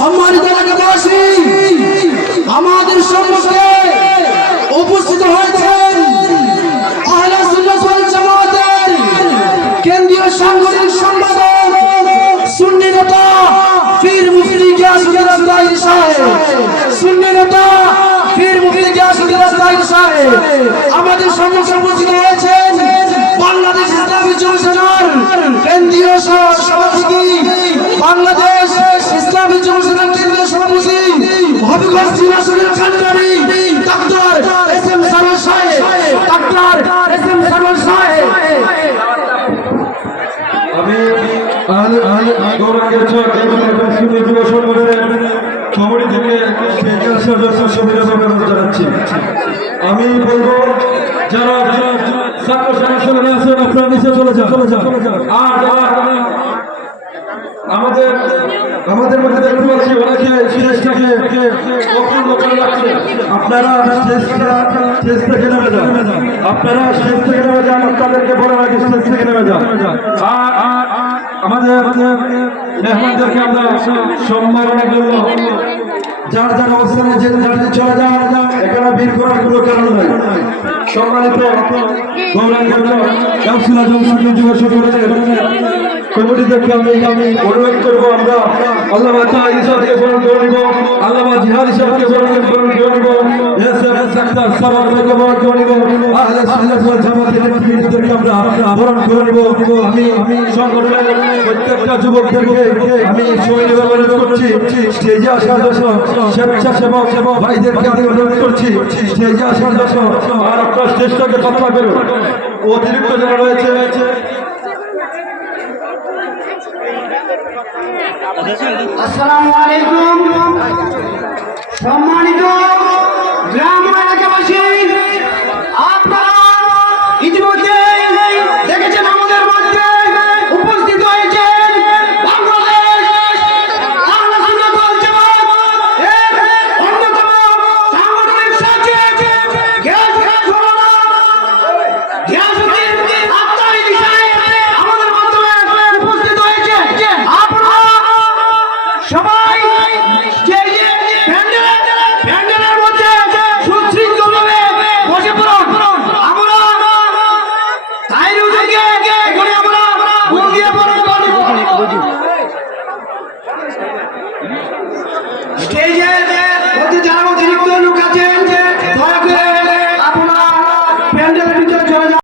সম্মানিত এলাকাবাসী, আমাদের সম্মুখে উপস্থিত হয়েছেন কেন্দ্রীয় সাংগঠনিক সম্পাদক সুন্নি নেতা পীর মুফতি গিয়াসুদ্দিন আজরাইল সাহেব। সুন্নি নেতা পীর মুফতি গিয়াসুদ্দিন আজরাইল সাহেব। আমাদের সম্মুখে উপস্থিত হয়েছেন বাংলাদেশ ইসলামী যুব সেনার কেন্দ্রীয় সভাপতি বাংলাদেশ ইসলামী যুব সেনার কেন্দ্রীয় সভাপতি হবিগঞ্জ জিলাসুলের কান্ডারি ডাক্তার এস এম সারোয়ার সাহেব। ডাক্তার এস এম সারোয়ার সাহেব। আমি এবং সুন্দর যুব সংগঠনের খবরই থেকে জানাচ্ছি। আমি বলব, যারা ছাত্র সংগঠনে আছেন আপনারা নিচে চলে যান। চলে যান আর আমাদের আমাদের মধ্যে দেখতে পাচ্ছি অনেকে স্টেজটাকে অপূর্ণ করে রাখছে আপনারা স্টেজটা স্টেজ থেকে নেমে যান। আপনারা স্টেজ থেকে নেমে যান, তাদেরকে বলে রাখি, স্টেজ থেকে নেমে যান। আর আমাদের মেহমানদেরকে আমরা সম্মানের জন্য, যার যার অবস্থানে যে যার চলে যান, এখানে বীর করার কোনো কারণ নাই। সম্মানিত গৌরাঙ্গ কাউন্সিলর জনসংখ্যা যুব সংগঠনের কমিটিদেরকে আমি আমি অনুরোধ করব আমরা। আল্লাহ ইসাদকে বরণ করে নিব, আল্লাহ জিহাদ ইসাদকে বরণ করে নিব, বরণ করে নিব আমরা অতিরিক্ত যারা রয়েছে আসসালামু আলাইকুম। সম্মানিত সবাই আমরা তাইরু থেকে এখানে আমরা ভোট দিয়ে পড়ুন